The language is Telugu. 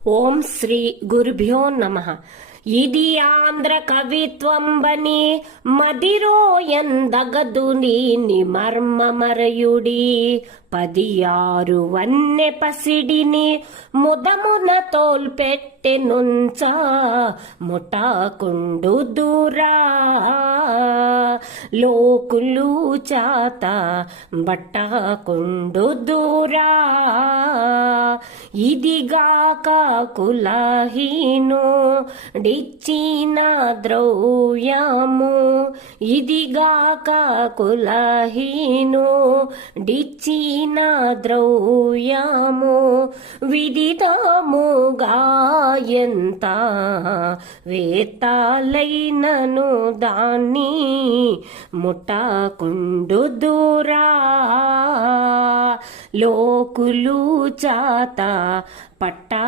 ఓం శ్రీ గురుభ్యో నమః. ఇది ఆంధ్ర కవిత్వంబని మదిరో ఎందగదుని నిమర్మ మరయుడి 16 వన్నె పసిడిని ముదమున తోల్పెట్టెనుంచ ముటాకుండు దూరా లోకులు చాత బట్టాకుండు దూరా ఇదిగాక కులహీను డిచ్చిన ద్రవ్యము ఇదిగాక కులహీను డిచ్చిన ద్రవ్యము విదితముగా ఎంత వేతాలైనను దాన్ని ముట్టకుండు దూరా లోకులు చాత పట్టా